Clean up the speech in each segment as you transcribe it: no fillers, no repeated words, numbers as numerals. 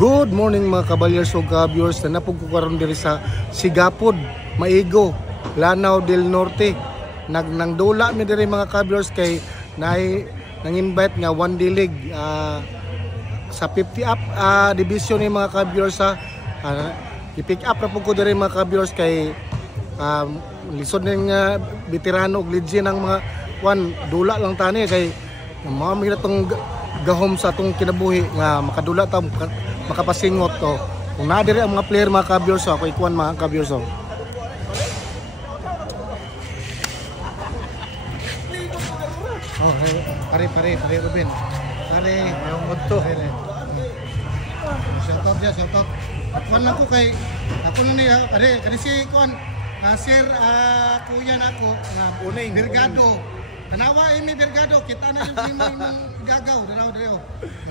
Good morning mga kabalyers o ka-viewers na napog ko karon diri sa Sigapod, Maigo, Lanao del Norte. Nangdula mi diri mga ka-viewers kay nang-invite nga one day league sa 50 up division ni mga ka-viewers i-pick up ra pud ko diri mga ka-viewers kay lisod ning veterano ug legend ang mga dula lang tani kay mga mi tong gahom sa atong kinabuhi nga makadula ta makapasingot to. Kung nadiri ang mga player mga ka-viewers ako ikuan mga ka-viewers. Pare Ruben. Pare yung motto. Shout out ya, shout out. Kuan lang ko kay ako na niya, kani si kuan Sir kuya nako na uning Bergado. Tanawa ini Bergado, kita na yung gagaw diraw.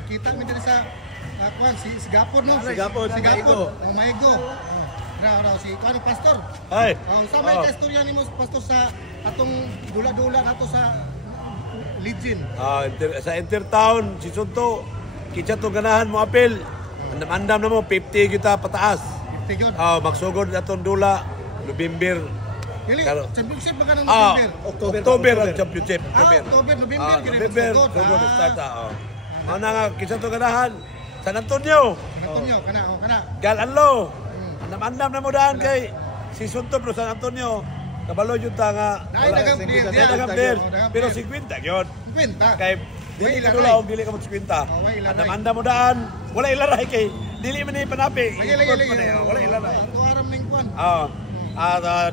Kita mi diri sa kuan si Sigapod no. Sigapod. Ang Maigo. Raw si kuan pastor. Ay. Sa may istorya nimo pastor sa atong dula-dula nato sa legend. Sa Intertown, si Sunto, kitsa to ganahan mo apel. Andam na mo 50 kita pataas. 50 gyud. Magsugod atong dula November. Dili, championship ba kanang November? October ang championship. November November sugod start Mana nga kitsa to ganahan San Antonio. Kana. Galanlo. Andam na mo daan kay si Sunto pero San Antonio. Kabalo yun ta nga. Dagang dir. Pero 50 yun. 50. Kay dili ka dula og dili ka mag 50. Andam mo daan. Wala ilaray kay dili man ni panapi. Wala ilaray. Ato aram ning kuan.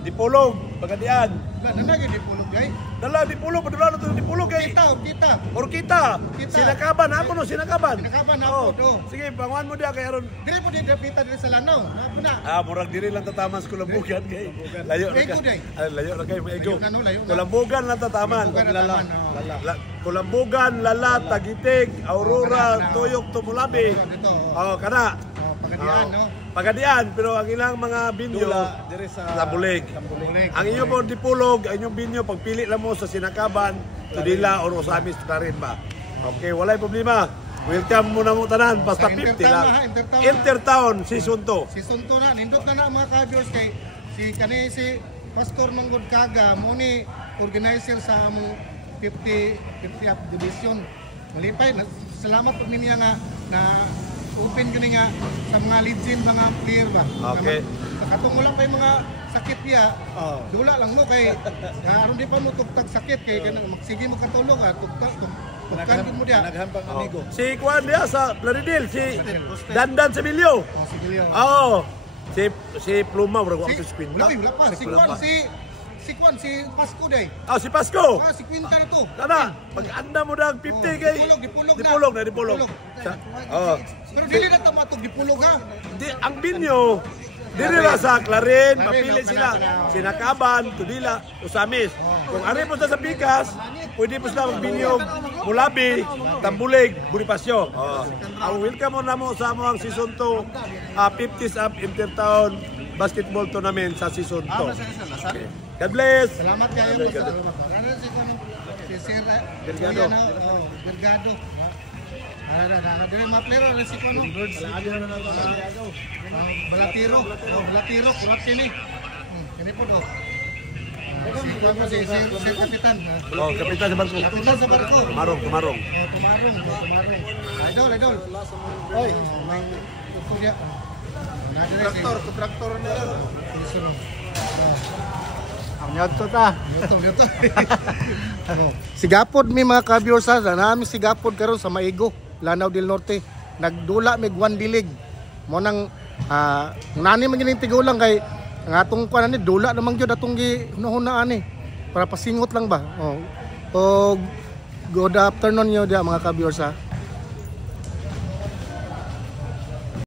Dipulog, Pagadian. Nanagay dipulog gay. Dala dipulog, padula na to dipulog kay. Kita. Sinakaban ako no, sinakaban. Sinakaban ako do. Sige, banguan mo dia kay aron. Dili po dipita diri sa Lanao. Napo na. Murag diri lang tataman sa Kulambugan kay. Layo ra kay. Layo ra kay Maigo. Kulambugan lang tataman. Kulambugan, Lala, Tagitig, Aurora, Tuyok, Tumulabi. Kana. Pagadian no. Pagadian, pero ang ilang mga binyo diri sa Tambulig. Ang inyo po dipulog, ang inyong binyo pagpili lang mo sa Sinakaban, Tudela o Rosamis na rin ba. Okay, walay problema. Welcome muna mo tanan, basta 50 lang. Intertown, Season 2. Season 2 na, nindot na mga ka-viewers kay si Pastor Manggod Kaga, mo ni organizer sa among 50 up division. Malipay, salamat po niya nga na open ko nga sa mga legend, mga player ba. Okay. Katong wala pa yung mga sakit niya, dula lang mo kay aron di pa mo tugtag sakit kay magsige mo katulong tugtag mo dia. Naghampang amigo. Si Juan dia sa Plaridel, si Dandan Sebilio. Si Sebilio. Si Pluma bro ko sa Quinta. Wala pa si Pasko day. Si Pasko. Si Quinta na to. Kana, pag-anda mo na 50 kay dipulog. Pero dili na tamatog dipulog ha. Ang binyo dili ra sa Clarin, mapili sila. Sinakaban, Tudela, Usamis. Kung ari po sa Pikas, pwede po sila magbinyog, Mulabi, Tambulig, Bonifacio. Ang welcome mo na mo sa mo ang Season 2, 50s up Intertown Basketball Tournament sa Season 2. God bless! Salamat kayo si Sir Bergado. Dari mga player si Kono. Balatiro, kurat kini. Kini po do. Si Kono si Kapitan. Kapitan sa barko. Kapitan sa barko. Tumarong. Idol. Oy, ito dia. Kontraktor nila. Nyato ta. Sigapod mi mga ka-viewers nami Sigapod karon sa Maigo, Lanao del Norte. Nagdula mig one dilig. Mo nang nani man gining tigulang kay ang atong kuan ani dula namang gyud atong ginuhunaan ni para pasingot lang ba. Good afternoon yo dia mga ka-viewers